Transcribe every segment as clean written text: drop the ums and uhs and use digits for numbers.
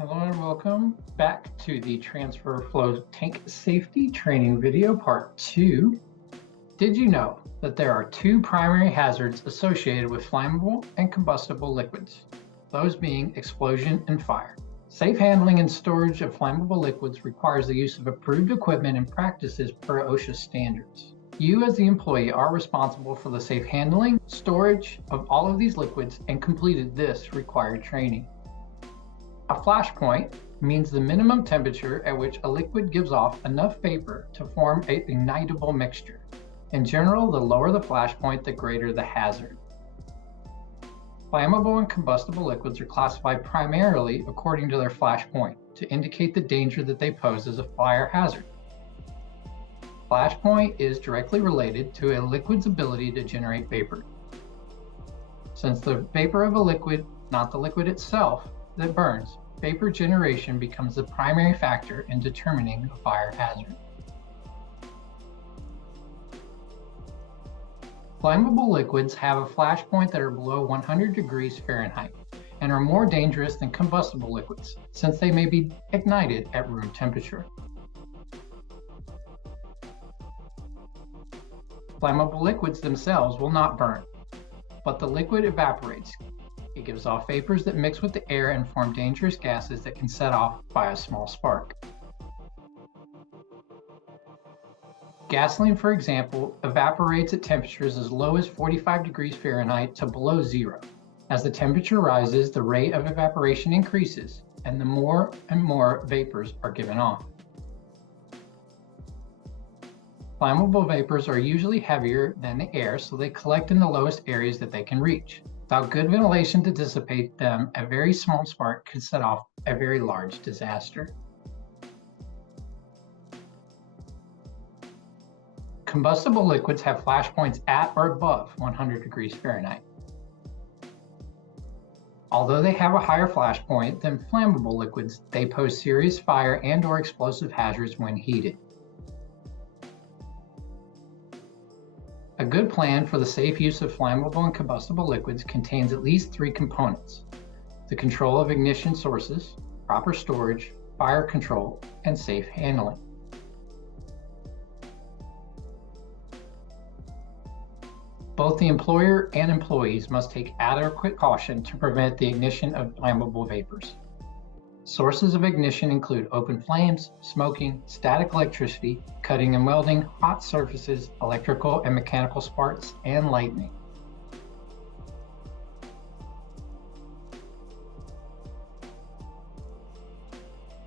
Hello and welcome back to the Transfer Flow Tank Safety Training video part 2. Did you know that there are two primary hazards associated with flammable and combustible liquids, those being explosion and fire? Safe handling and storage of flammable liquids requires the use of approved equipment and practices per OSHA standards. You as the employee are responsible for the safe handling, storage of all of these liquids and completed this required training. A flash point means the minimum temperature at which a liquid gives off enough vapor to form an ignitable mixture. In general, the lower the flash point, the greater the hazard. Flammable and combustible liquids are classified primarily according to their flash point to indicate the danger that they pose as a fire hazard. Flash point is directly related to a liquid's ability to generate vapor. Since the vapor of a liquid, not the liquid itself, that burns, vapor generation becomes the primary factor in determining a fire hazard. Flammable liquids have a flash point that are below 100 degrees Fahrenheit and are more dangerous than combustible liquids since they may be ignited at room temperature. Flammable liquids themselves will not burn, but the liquid evaporates. It gives off vapors that mix with the air and form dangerous gases that can set off by a small spark. Gasoline, for example, evaporates at temperatures as low as 45 degrees Fahrenheit to below zero. As the temperature rises, the rate of evaporation increases, and the more and more vapors are given off. Flammable vapors are usually heavier than the air, so they collect in the lowest areas that they can reach. Without good ventilation to dissipate them, a very small spark could set off a very large disaster. Combustible liquids have flash points at or above 100 degrees Fahrenheit. Although they have a higher flash point than flammable liquids, they pose serious fire and/or explosive hazards when heated. A good plan for the safe use of flammable and combustible liquids contains at least three components: the control of ignition sources, proper storage, fire control, and safe handling. Both the employer and employees must take adequate caution to prevent the ignition of flammable vapors. Sources of ignition include open flames, smoking, static electricity, cutting and welding, hot surfaces, electrical and mechanical sparks, and lightning.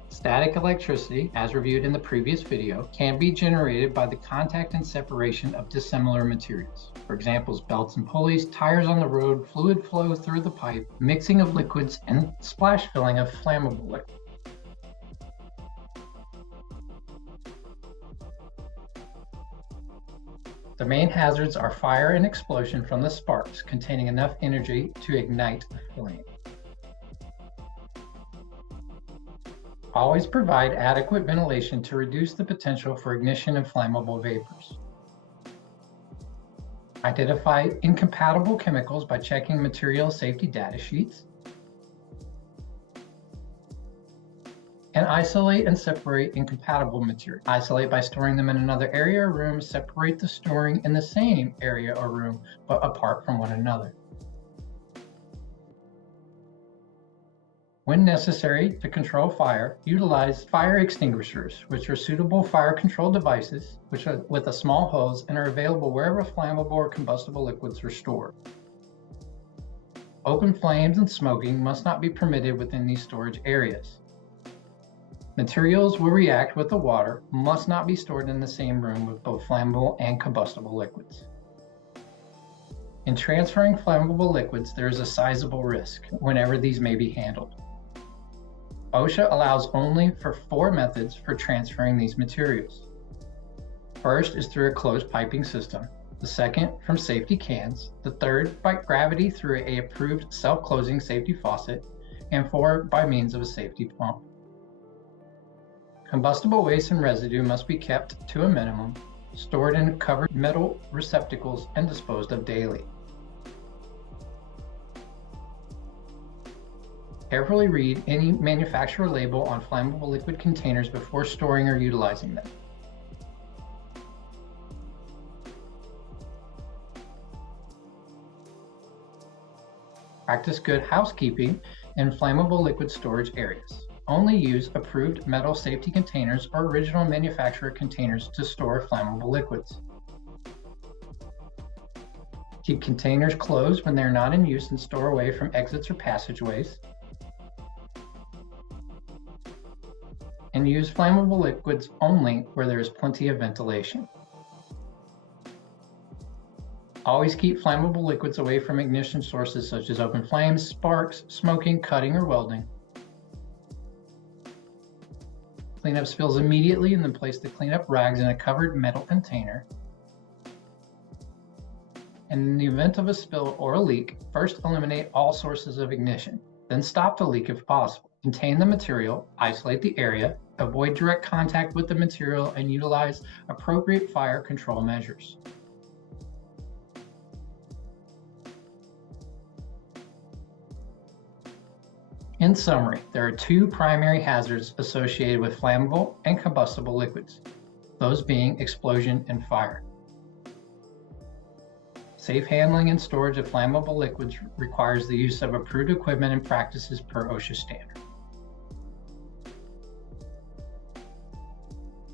Static electricity, as reviewed in the previous video, can be generated by the contact and separation of dissimilar materials. For example, belts and pulleys, tires on the road, fluid flow through the pipe, mixing of liquids, and splash filling of flammable liquid. The main hazards are fire and explosion from the sparks containing enough energy to ignite a flame. Always provide adequate ventilation to reduce the potential for ignition of flammable vapors. Identify incompatible chemicals by checking material safety data sheets. And isolate and separate incompatible material. Isolate by storing them in another area or room. Separate the storing in the same area or room, but apart from one another. When necessary to control fire, utilize fire extinguishers, which are suitable fire control devices with a small hose and are available wherever flammable or combustible liquids are stored. Open flames and smoking must not be permitted within these storage areas. Materials will react with the water, must not be stored in the same room with both flammable and combustible liquids. In transferring flammable liquids, there is a sizable risk whenever these may be handled. OSHA allows only for 4 methods for transferring these materials. First is through a closed piping system, the second from safety cans, the third by gravity through an approved self-closing safety faucet, and 4 by means of a safety pump. Combustible waste and residue must be kept to a minimum, stored in covered metal receptacles, and disposed of daily. Carefully read any manufacturer label on flammable liquid containers before storing or utilizing them. Practice good housekeeping in flammable liquid storage areas. Only use approved metal safety containers or original manufacturer containers to store flammable liquids. Keep containers closed when they're not in use and store away from exits or passageways. And use flammable liquids only where there is plenty of ventilation. Always keep flammable liquids away from ignition sources such as open flames, sparks, smoking, cutting, or welding. Clean up spills immediately and then place the cleanup rags in a covered metal container. And in the event of a spill or a leak, first eliminate all sources of ignition, then stop the leak if possible. Contain the material, isolate the area, avoid direct contact with the material, and utilize appropriate fire control measures. In summary, there are two primary hazards associated with flammable and combustible liquids, those being explosion and fire. Safe handling and storage of flammable liquids requires the use of approved equipment and practices per OSHA standard.